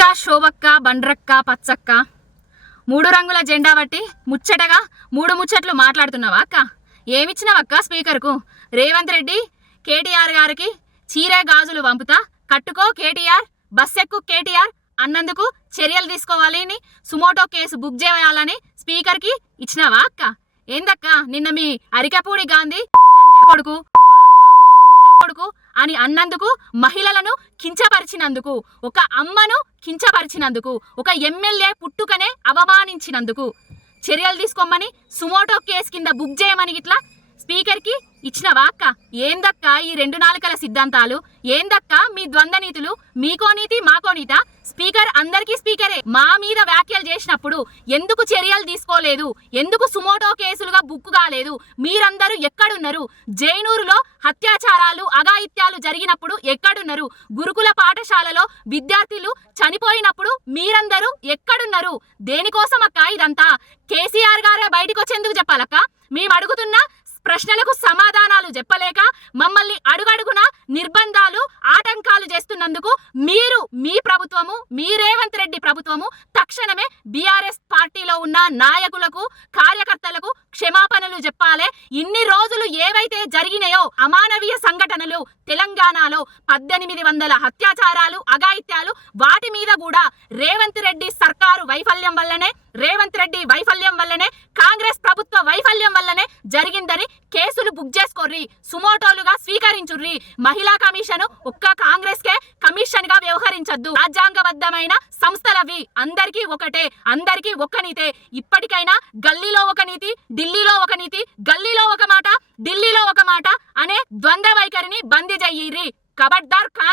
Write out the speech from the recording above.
తిక్క శోభక్క బండ్రక్క పచ్చక్క మూడు రంగుల జెండా బట్టి ముచ్చటగా మూడు ముచ్చట్లు మాట్లాడుతున్నావా అక్క? ఏమిచ్చినవక్క స్పీకర్కు? రేవంత్ రెడ్డి కేటీఆర్ గారికి చీర గాజులు పంపుతా, కట్టుకో కేటీఆర్, బస్సెక్కు కేటీఆర్ అన్నందుకు చర్యలు తీసుకోవాలని సుమోటో కేసు బుక్ చేయాలని స్పీకర్కి ఇచ్చినావా అక్క? ఏందక్క నిన్న మీ అరికపూడి గాంధీ కొడుకు కొడుకు అని అన్నందుకు, మహిళలను కించపరిచినందుకు, ఒక అమ్మను కించపరిచినందుకు, ఒక ఎమ్మెల్యే పుట్టుకనే అవమానించినందుకు చర్యలు తీసుకోమని సుమోటో కేసు కింద బుక్ చేయమని ఇట్లా స్పీకర్కి ఇచ్చినవా అక్క? ఏందక్క ఈ రెండు నాలుకల సిద్ధాంతాలు? ఏందక్క మీ ద్వంద్వ నీతులు? మీకో నీతి మాకో నీత? స్పీకర్ అందరికీ స్పీకరే. మా మీద వ్యాఖ్యలు చేసినప్పుడు ఎందుకు చర్యలు తీసుకోలేదు? ఎందుకు సుమోటో కేసులుగా బుక్ కాలేదు? మీరందరూ ఎక్కడున్నారు? జైనూరులో అత్యాచారాలు అఘాయిత్యాలు జరిగినప్పుడు ఎక్కడున్నారు? గురుకుల పాఠశాలలో విద్యార్థులు చనిపోయినప్పుడు మీరందరూ ఎక్కడున్నారు? దేనికోసం అక్క ఇదంతా? కేసీఆర్ గారే బయటకు వచ్చేందుకు చెప్పాలక్క? మేము అడుగుతున్న ప్రశ్నలకు సమాధానాలు చెప్పలేక మమ్మల్ని అడుగడుగున నిర్బంధాలు ఆటంకాలు చేస్తున్నందుకు మీరు, మీ ప్రభుత్వము, మీ రేవంత్ రెడ్డి ప్రభుత్వము తక్షణమే బీఆర్ఎస్ పార్టీలో ఉన్న నాయకులకు, కార్యకర్తలకు క్షమాపణలు చెప్పాలి. ఇన్ని రోజులు ఏవైతే జరిగినాయో అమానవీయ సంఘటనలు తెలంగాణలో 1800 అత్యాచారాలు అఘాయిత్యాలు, వాటి మీద కూడా రేవంత్ రెడ్డి సర్కారు వైఫల్యం వల్లనే, రేవంత్ రెడ్డి వైఫల్యం వల్లనే, కాంగ్రెస్ ప్రభుత్వ వైఫల్యం వల్లనే జరిగిందని కేసులు బుక్ చేసుకోర్రి, సుమోటోలుగా స్వీకరించుర్రి. మహిళా కమిషన్ ఒక్క కాంగ్రెస్ కే కమిషన్ గా వ్యవహరించద్దు. రాజ్యాంగబద్ధమైన సంస్థలవి, అందరికీ ఒకటే, అందరికీ ఒక్క నీతే. ఇప్పటికైనా గల్లీలో ఒక నీతి, ఢిల్లీలో ఒక నీతి, గల్లీలో ఒక మాట, ఢిల్లీలో ఒక మాట అనే ద్వంద్వ వైఖరిని బందీ చెయ్యిర్రి. కబడ్దార్ కాంగ్రెస్.